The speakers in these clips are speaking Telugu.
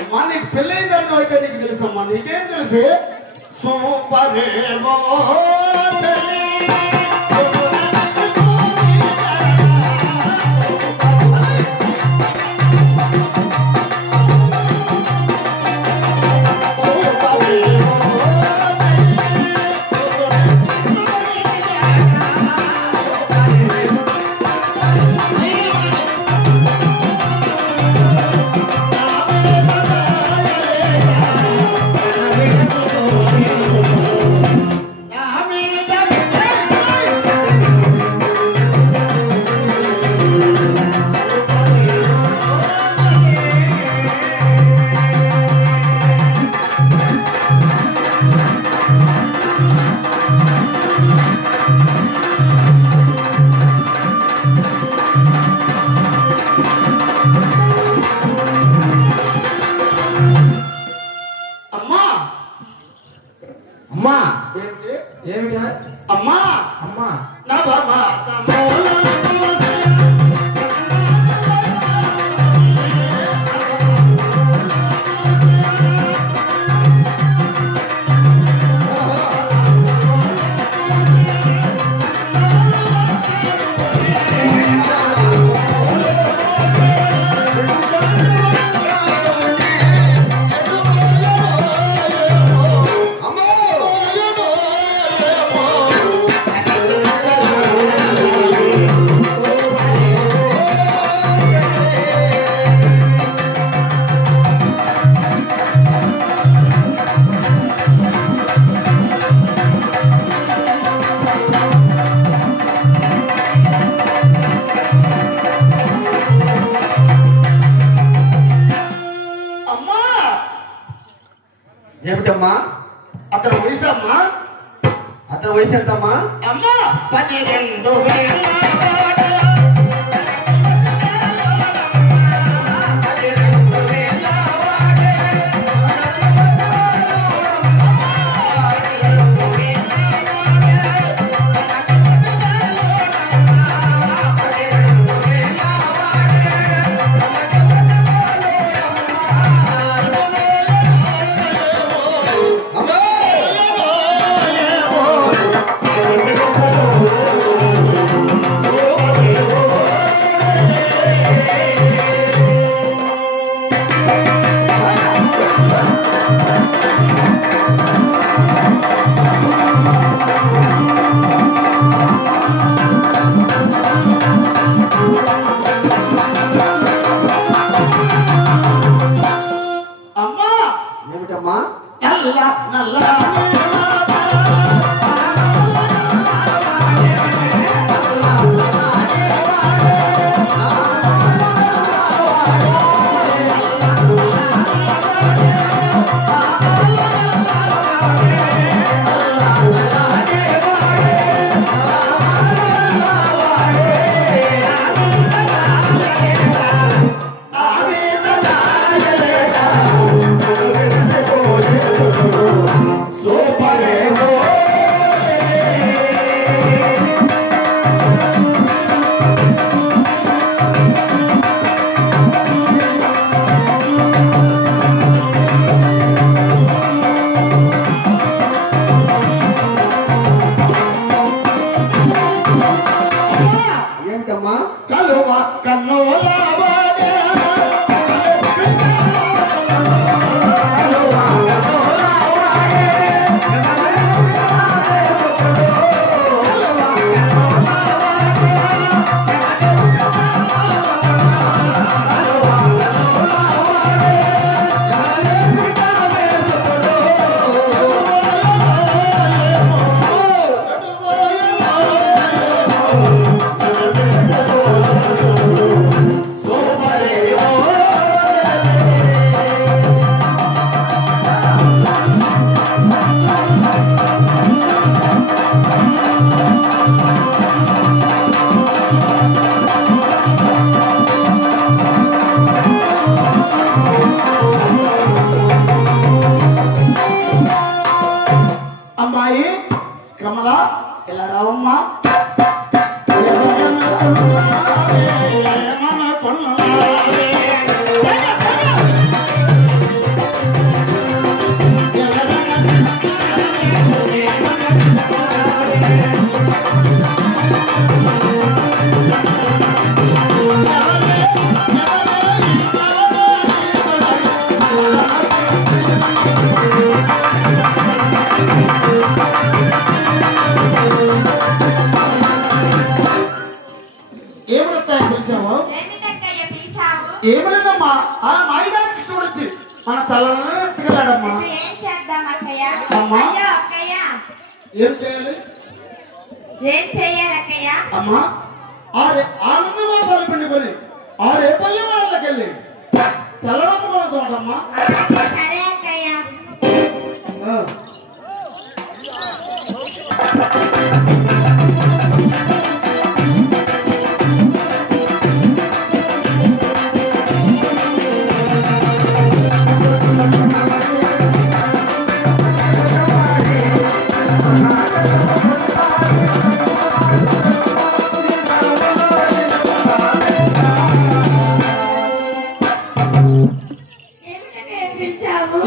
అమ్మా నీకు పెళ్ళైన తర్వాత అయితే నీకు తెలుసమ్మా, నీకేం తెలుసు? సూపరేమో అమ్మా అమ్మా నా బాబా ఏమిటమ్మా అతని వయసు అమ్మా? అతని వయసు ఎంతమ్మా? అమ్మా 12,000. Come on. పిలిచావు? ఏమి లేదమ్మా, ఆ మాయదారి కృష్ణుడు వచ్చి మన చల్లని ఎత్తుకెళ్ళాడమ్మా. ఏం చేద్దాం అక్కయ్య? అమ్మా. అయ్యో అక్కయ్య, ఏం చేయాలి? ఏం చెయ్యాలి అక్కయ్య? అమ్మా, ఆనందబాబాలు పిండుకొని ఆ రేపల్లి వాళ్ళకి వెళ్ళి చల్లడమ్మ కొనుతామటమ్మా. అలాగే సరే అక్కయ్య.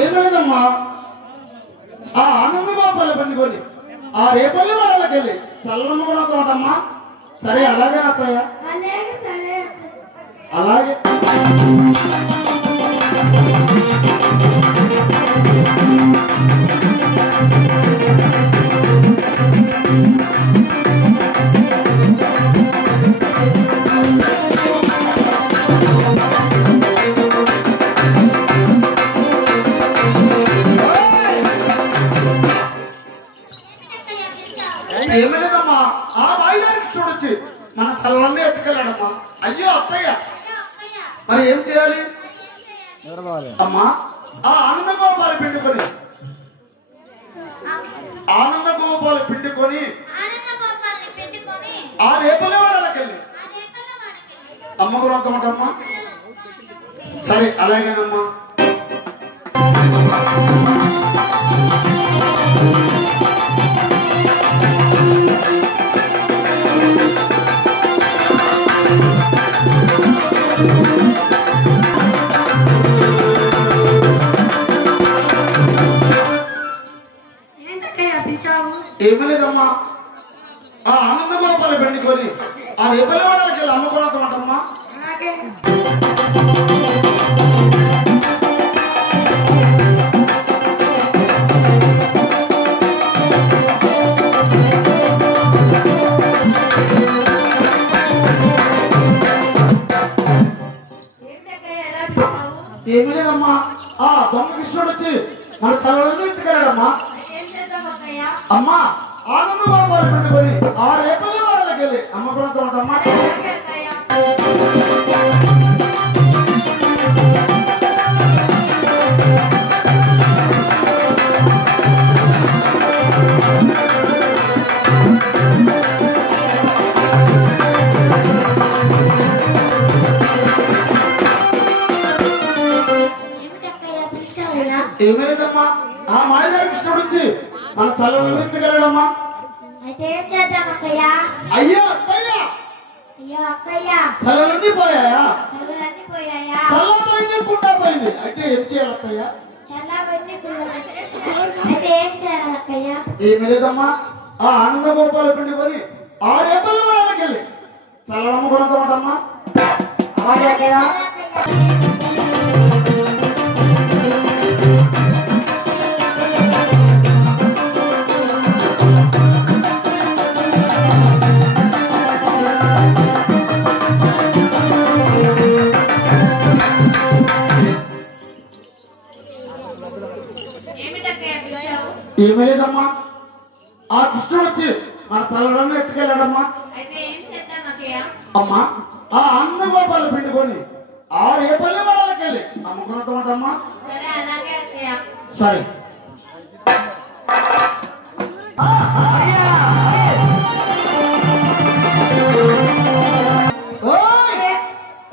ఏమలేదమ్మా, ఆ ఆనందబాబాలు పండుకొని ఆ రేపల్లి వాళ్ళకి వెళ్ళి చల్లడమ్మ కొనుతామటమ్మా. సరే అలాగే అత్తయ్య. అలాగే సరే. అలాగే. ఏమలేదమ్మా, ఆ వాయిదారి కృష్ణుడు వచ్చి మన చల్లని ఎత్తుకెళ్ళాడమ్మా. అయ్యో అత్తయ్య, మరి ఏం చేయాలి? అమ్మా, ఆ ఆనందగోపాలు పిండుకొని ఆ రేపలే వాళ్ళకి వెళ్ళి అమ్మకు రొక్కమంటమ్మా. సరే అలాగేనమ్మా. ఏమీ లేదమ్మా, ఆ ఆనందగోపాలు పిండుకొని ఆ రేపల్లి వాళ్ళకి వెళ్ళి అమ్మకు రొక్కమంటమ్మా. ఏమీ లేదమ్మా, ఆ దొంగ కృష్ణుడు వచ్చి మన చల్లని ఎత్తుకెళ్ళాడమ్మా. అమ్మా, ఆనందబాబాలు పిండుకొని ఆ రేపల్లి వాళ్ళకి వెళ్ళి అమ్మకు రొక్కమంటమ్మా. ఏమీ లేదమ్మా, ఆ మాయదారి కృష్ణుడు వచ్చి మన చల్లని ఎత్తుకెళ్ళాడమ్మా. అయితే ఏం చేద్దాం అక్కయ్య? అయ్యో అత్తయ్య, అయ్యో అక్కయ్య, చల్లన్నీ పోయాయా? చదువులన్నీ పోయాయా? చల్లపోయింది, పుట్టా పోయింది. అయితే ఏం చేయాలి అత్తయ్య? చల్లబోయింది, అయితే ఏం చేయాలి అక్కయ్య? ఏమీ లేదమ్మా, ఆ ఆనందగోపాలు పిండుకొని ఆ రేపల్లి వాళ్ళకి వెళ్ళి చల్లడమ్మ కొనుతామటమ్మా. అలాగే అత్తయ్య. ఏమీ లేదమ్మా, ఆ కృష్ణుడు వచ్చి మన చల్లని ఎత్తుకెళ్ళాడమ్మా. అయితే ఏం చేద్దాం అక్కయ్య? అమ్మా, ఆ ఆనందగోపాలు పిండుకొని ఆ రేపల్లి వాళ్ళకి వెళ్ళి అమ్ముకున్నట్టమ్మా. సరే అలాగే అక్కయ్య. సరే.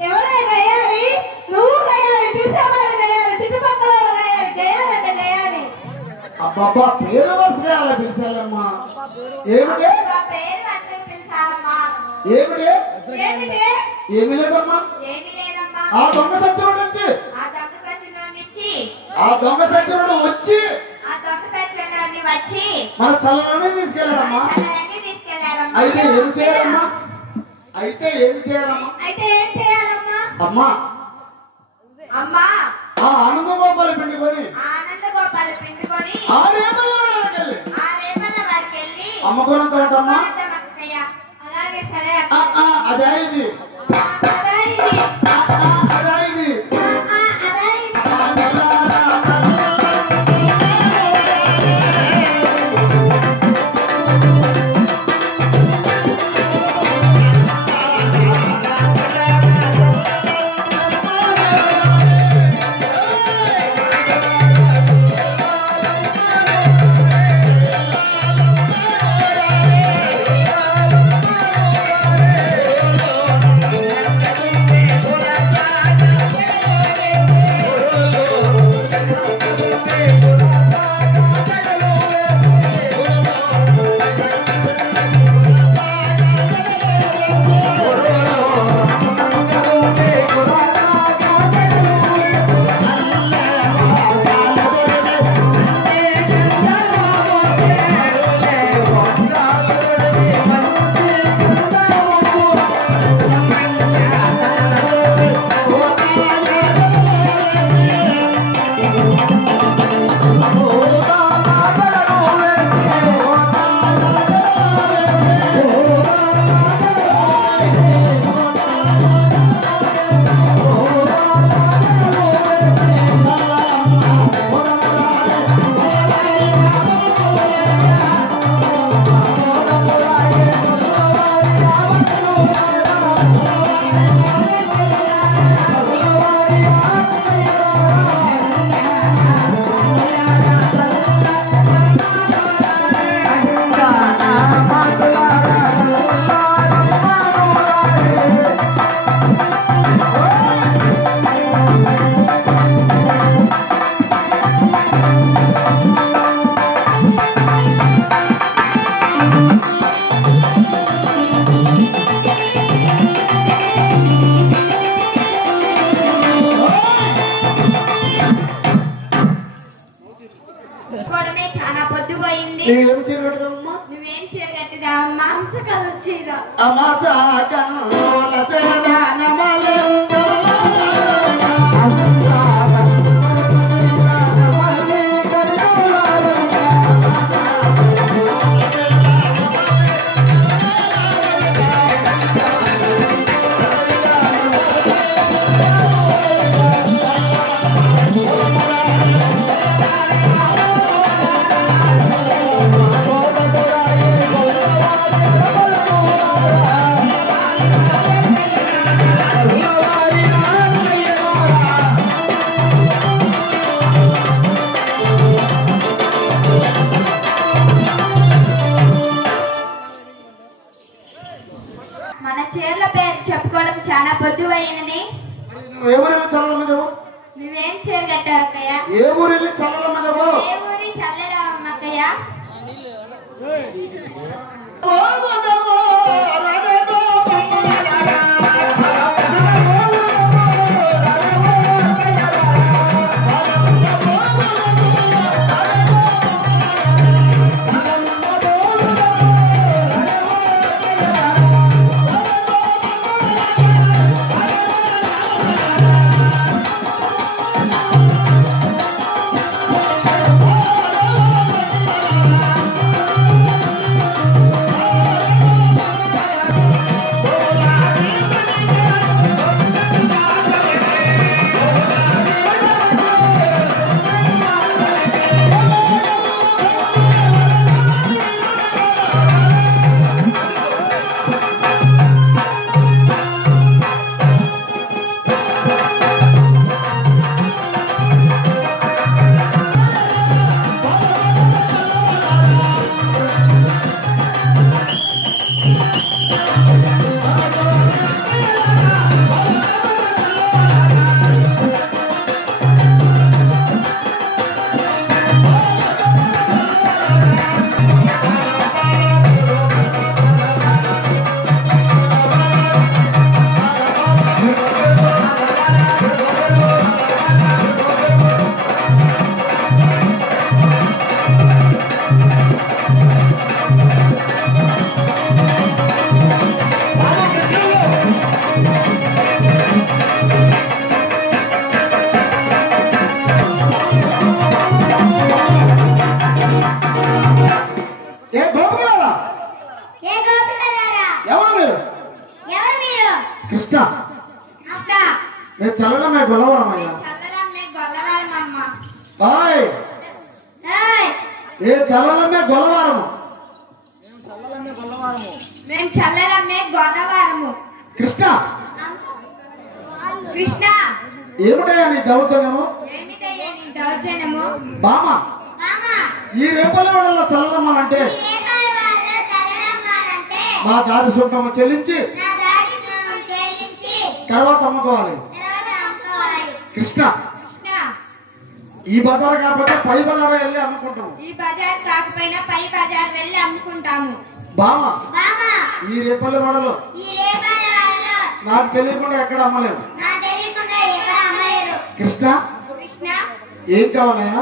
ఎవరే గయాలి? నువ్వు గయాలి, చూసామని గయాలి, చుట్టుపక్కల గయాలి, గయాలంటే గయాలి. అబ్బాబ్బా, పేరు వరుసగా అలా పిలిచాలమ్మా. ఏమిటి? పేరు అట్లా పిలిచారమ్మా. ఏమిటి? ఏమిటి? ఏమీ లేదమ్మా, ఏమీ లేదమ్మా. ఆ దొంగ సత్యనుడు వచ్చి ఆ దొంగ సచ్చినోడిచ్చి ఆ దొంగ సత్యనుడు వచ్చి ఆ దొంగ సచ్చినోడిని వచ్చి మన చల్లని తీసుకెళ్ళాడమ్మా. చల్లన్నీ తీసుకెళ్ళాడమ్మా. అయితే ఏం చేయాలమ్మా? అయితే ఏం చేయాలమ్మా? అయితే ఏం చేయాలమ్మా? అమ్మా, అమ్మా, ఆ ఆనందగోపాలు పిండుకొని ఆనందగోపాలు పిండుకొని ఆ రేపల్లి వాళ్ళకి వెళ్ళి ఆ రేపల్ల వాడికి వెళ్ళి అమ్మకున్నట్టమ్మా. అలాగే సరే అదే ఇది. అదా ఇది. మన చీరల పేరు చెప్పుకోవడం చాలా పొద్దువైనది. ఏ ఊరిలో చల్లల మీదవో? నువ్వేం చీర కట్టావు అక్కయ్య? ఏ ఊరిలో చల్లల మీదవో? ఏ ఊరి చల్లెలా అక్కయ్య? కృష్ణ కృష్ణ ఏమిటయ్యా నీ దౌర్జన్యము? బామ ఈ రేపలవాడలో చల్లమ్మనంటే మా దారి సొంతము చెల్లించి తర్వాత అమ్ముకోవాలి. కృష్ణ ఈ బజార్ కాకపోతే పై బజార్ వెళ్ళి అమ్ముకుంటాము. ఈ బజార్ కాకపోయినా పై బజార్ వెళ్ళి అమ్ముకుంటాము. బామ ఈ రేపలవాడలో నాకు తెలియకుండా ఎక్కడ అమ్మలేము. కృష్ణ ఏం కావాలయ్యా?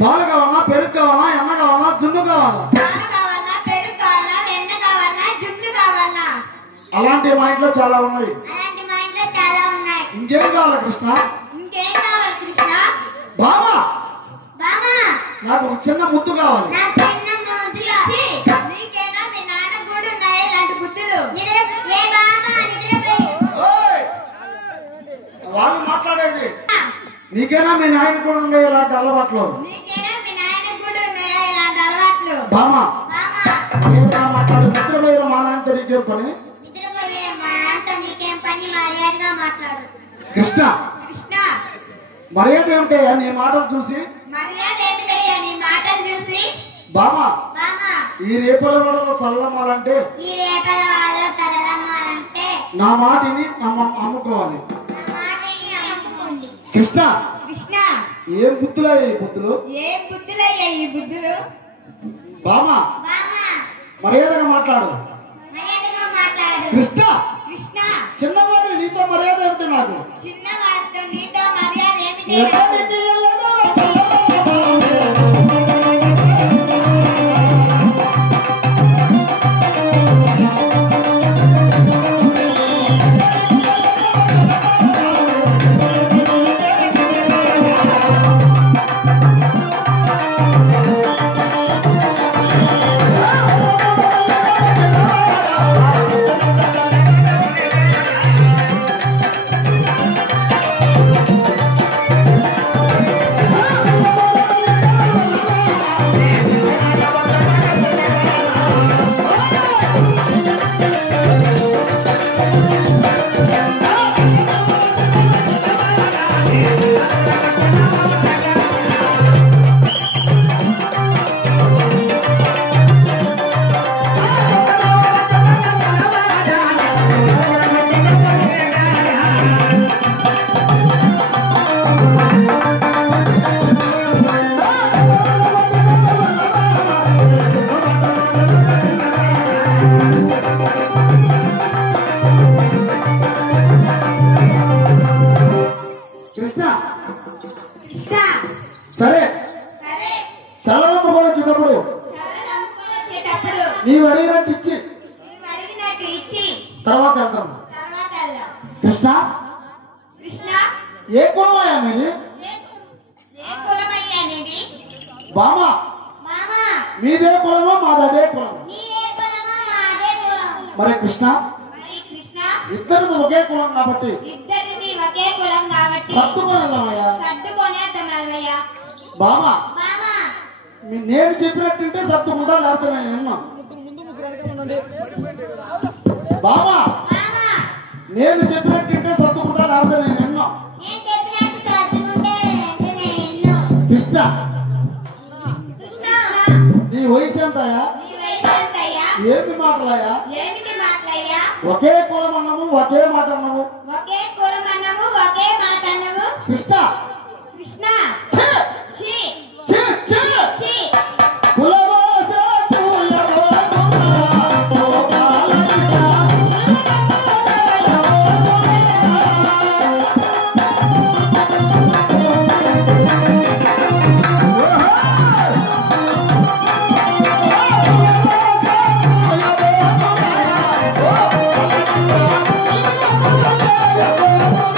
పాలు కావాలా, పెరుగు కావాలా, ఎన్న కావాలా, జున్ను కావాలా? అలాంటి మా ఇంట్లో చాలా ఉన్నాయి. ఇంకేం కావాలా కృష్ణ? బామా నాకు చిన్న ముద్దు కావాలి. వాళ్ళు మాట్లాడేది నీకేనా మీ నాయన కూడా ఉండే ఇలాంటి అలవాట్లు? బామా మాట్లాడు. నిద్రపోయిన మా నాయనతో నీకేం పని? కృష్ణ మర్యాద ఏమిటయ్యా నీ మాటలు చూసి? బామా ఈ రేపలవాడలో చల్లమ్మాలంటే నా మాటిని అమ్ముకోవాలి. కృష్ణ ఏం బుద్ధులయ్యా ఈ బుద్ధులు? బామా మర్యాదగా మాట్లాడు. కృష్ణ చిన్నవాడు నీతో మర్యాద ఏమిటి? నాకు చిన్నవారితో నీతో మర్యాద ఏమిటి? ఏ కులమయ్యా మీది? బామా మీదే కులమో మాదే కులమో? మరి కృష్ణ ఇద్దరిది ఒకే కులం కాబట్టి సర్దుకోనేద్దామయ్యా. బామా నేను చెప్పినట్టుంటే సర్దుకుంటా, లేకపోతే నేను విన్నా. బామా నేను చెప్పినట్టుంటే సర్దుకుంటా, లేకపోతే నేను విన్నా. కృష్ణ నీ వయసు ఎంతయా? ఏమి మాటలయ్యా? ఒకే కులం అన్నాము, ఒకే మాట అన్నాము. కృష్ణ Oh,